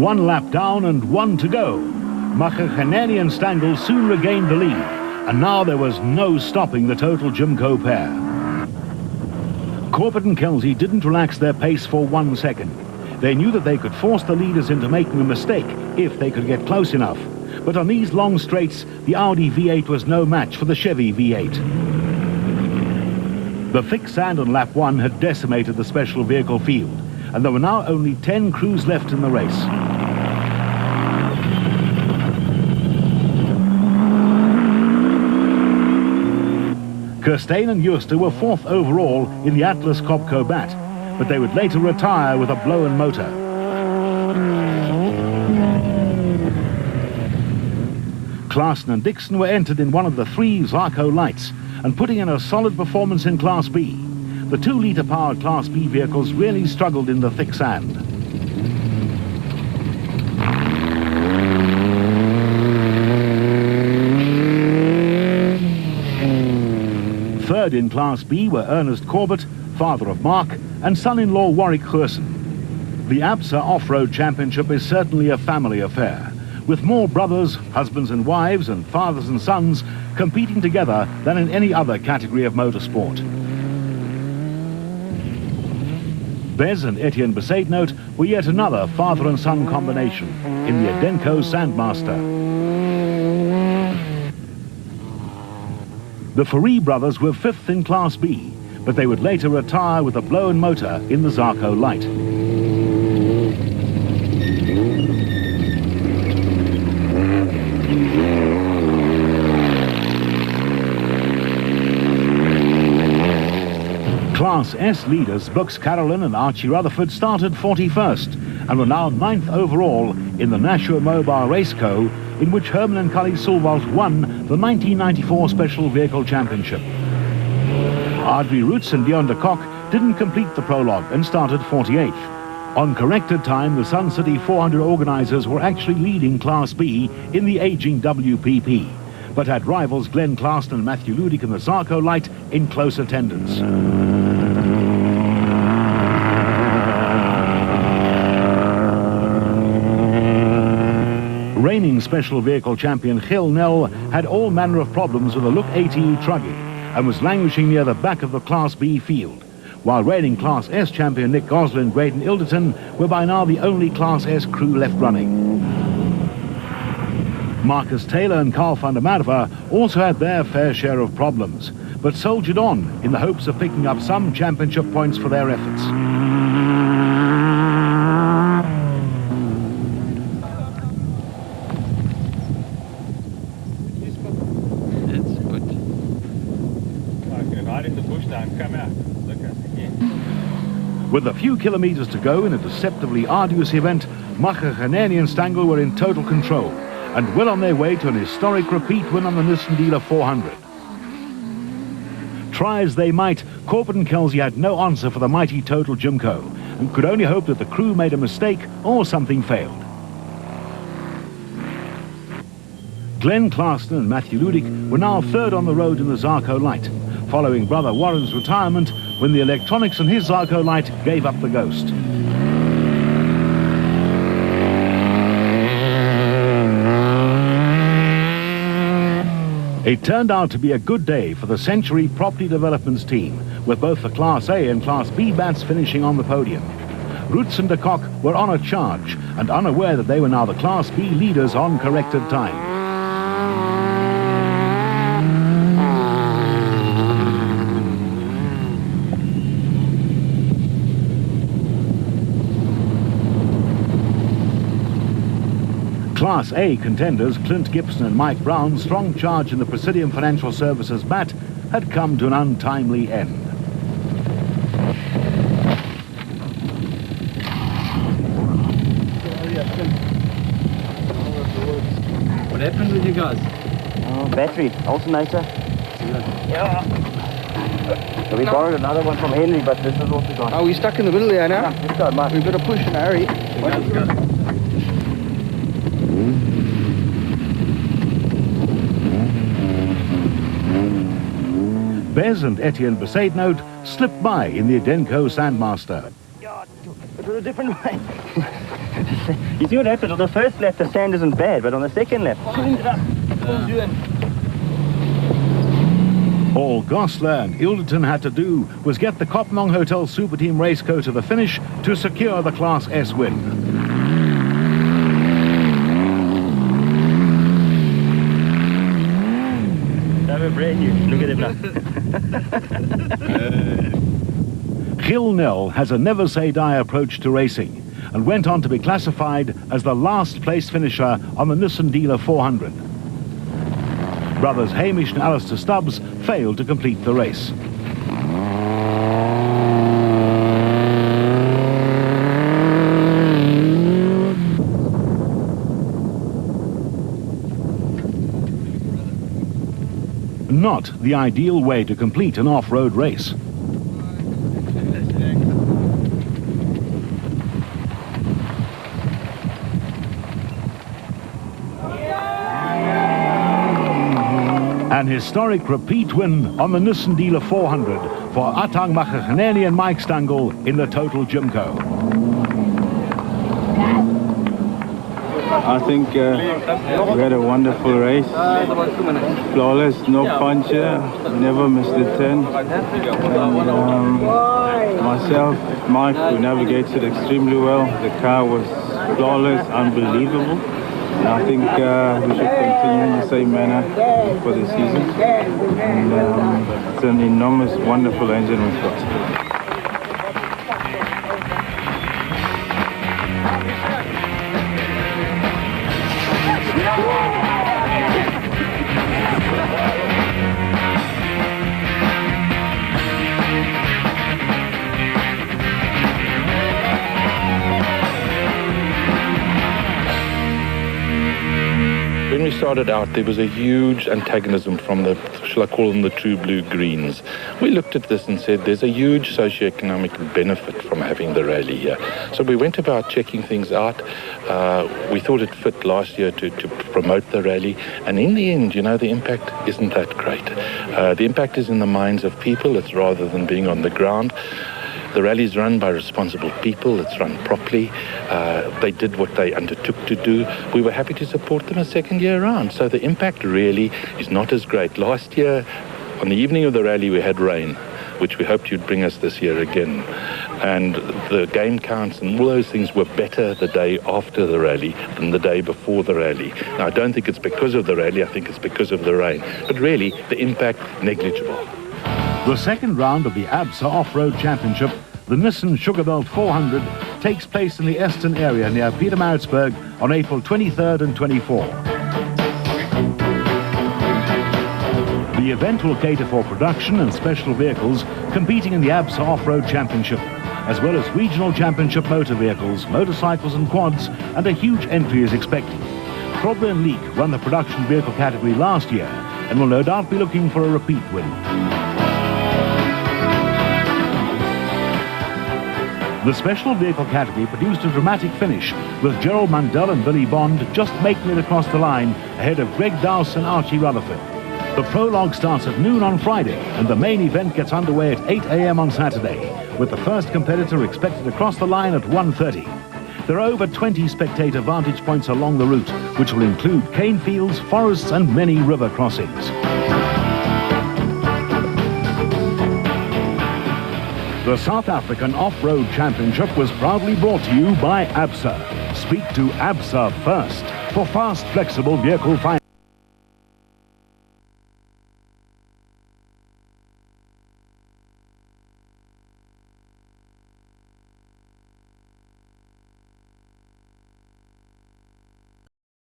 1 lap down and 1 to go. Macheneni and Stangl soon regained the lead, and now there was no stopping the Total Jimco pair. Corbett and Kelsey didn't relax their pace for 1 second. They knew that they could force the leaders into making a mistake if they could get close enough. But on these long straights, the Audi V8 was no match for the Chevy V8. The thick sand on lap 1 had decimated the special vehicle field, and there were now only 10 crews left in the race. Kirstein and Juster were 4th overall in the Atlas Copco Bat, but they would later retire with a blown motor. Klaassen and Dixon were entered in one of the 3 Zarco lights and putting in a solid performance in Class B. The 2-litre powered Class B vehicles really struggled in the thick sand. Third in Class B were Ernest Corbett, father of Mark, and son-in-law Warwick Goosen. The ABSA Off-Road Championship is certainly a family affair, with more brothers, husbands and wives, and fathers and sons competing together than in any other category of motorsport. Bez and Etienne Besaidnote were yet another father and son combination in the Edenco Sandmaster. The Ferry brothers were 5th in Class B, but they would later retire with a blown motor in the Zarco Light. Class S leaders Brooks Carolyn and Archie Rutherford started 41st and were now 9th overall in the Nashua Mobile Race Co., in which Herman and Cully Sulwalt won the 1994 Special Vehicle Championship. Audrey Roots and Dion de Kock didn't complete the prologue and started 48th. On corrected time, the Sun City 400 organisers were actually leading Class B in the aging WPP, but had rivals Glenn Klaassen and Matthew Ludick in the Zarco Light in close attendance. Reigning Special Vehicle champion Gil Nel had all manner of problems with a Look ATU truggy and was languishing near the back of the Class B field, while reigning Class S champion Nick Gosler and Graydon Ilderton were by now the only Class S crew left running. Marcus Taylor and Carl van der Merwe also had their fair share of problems, but soldiered on in the hopes of picking up some championship points for their efforts. With a few kilometers to go in a deceptively arduous event, Macheneni and Stangl were in total control and well on their way to an historic repeat win on the Nissan Dealer 400. Try as they might, Corbett and Kelsey had no answer for the mighty Total Jimco and could only hope that the crew made a mistake or something failed. Glenn Klaassen and Matthew Ludick were now 3rd on the road in the Zarco Light, following brother Warren's retirement when the electronics on his Zarco Light gave up the ghost. It turned out to be a good day for the Century Property Developments team, with both the Class A and Class B bats finishing on the podium. Roots and de Kock were on a charge and unaware that they were now the Class B leaders on corrected time. Class A contenders Clint Gibson and Mike Brown's strong charge in the Presidium Financial Services bat had come to an untimely end. What happened with you guys? Battery, alternator. Yeah. So we borrowed another one from Henry, but this is also gone. Oh, we're stuck in the middle there now? Yeah, let's go, Mark. We've got to push and hurry. Let's go. Bez and Etienne Besaidnote slipped by in the Edenco Sandmaster. Yeah, it was a different way. You see what happens? On the first lap, the sand isn't bad, but on the second lap, All Gosler and Ilderton had to do was get the Kopenhagen Hotel Super Team race car to the finish to secure the Class S win. brand new. Look at him now. Gil Nel has a never-say-die approach to racing and went on to be classified as the last place finisher on the Nissan Dealer 400. Brothers Hamish and Alistair Stubbs failed to complete the race. Not the ideal way to complete an off-road race. An historic repeat win on the Nissan Dealer 400 for Atang Macheneni and Mike Stangl in the Total Jimco. I think we had a wonderful race. Flawless, no puncture, never missed a turn. And myself, Mike, we navigated extremely well. The car was flawless, unbelievable. And I think we should continue in the same manner for the season. And it's an enormous, wonderful engine we've got. When we started out, there was a huge antagonism from the, shall I call them the true blue greens. We looked at this and said there's a huge socioeconomic benefit from having the rally here. So we went about checking things out. We thought it fit last year to promote the rally. And in the end, you know, the impact isn't that great. The impact is in the minds of people. It's rather than being on the ground. The rally is run by responsible people. It's run properly. They did what they undertook to do. We were happy to support them a second year around. So the impact really is not as great. Last year, on the evening of the rally, we had rain, which we hoped you'd bring us this year again. And the game counts and all those things were better the day after the rally than the day before the rally. Now, I don't think it's because of the rally. I think it's because of the rain. But really, the impact, negligible. The second round of the ABSA Off-Road Championship, the Nissan Sugarbelt 400, takes place in the Eston area near Pietermaritzburg on April 23rd and 24th. The event will cater for production and special vehicles competing in the ABSA Off-Road Championship, as well as regional championship motor vehicles, motorcycles and quads, and a huge entry is expected. Krobbe and Leek won the production vehicle category last year and will no doubt be looking for a repeat win. The special vehicle category produced a dramatic finish, with Gerald Mundell and Billy Bond just making it across the line ahead of Greg Dowse and Archie Rutherford. The prologue starts at noon on Friday, and the main event gets underway at 8 a.m. on Saturday, with the first competitor expected to cross the line at 1:30. There are over 20 spectator vantage points along the route, which will include cane fields, forests, and many river crossings. The South African Off-Road Championship was proudly brought to you by ABSA. Speak to ABSA first for fast, flexible vehicle finance.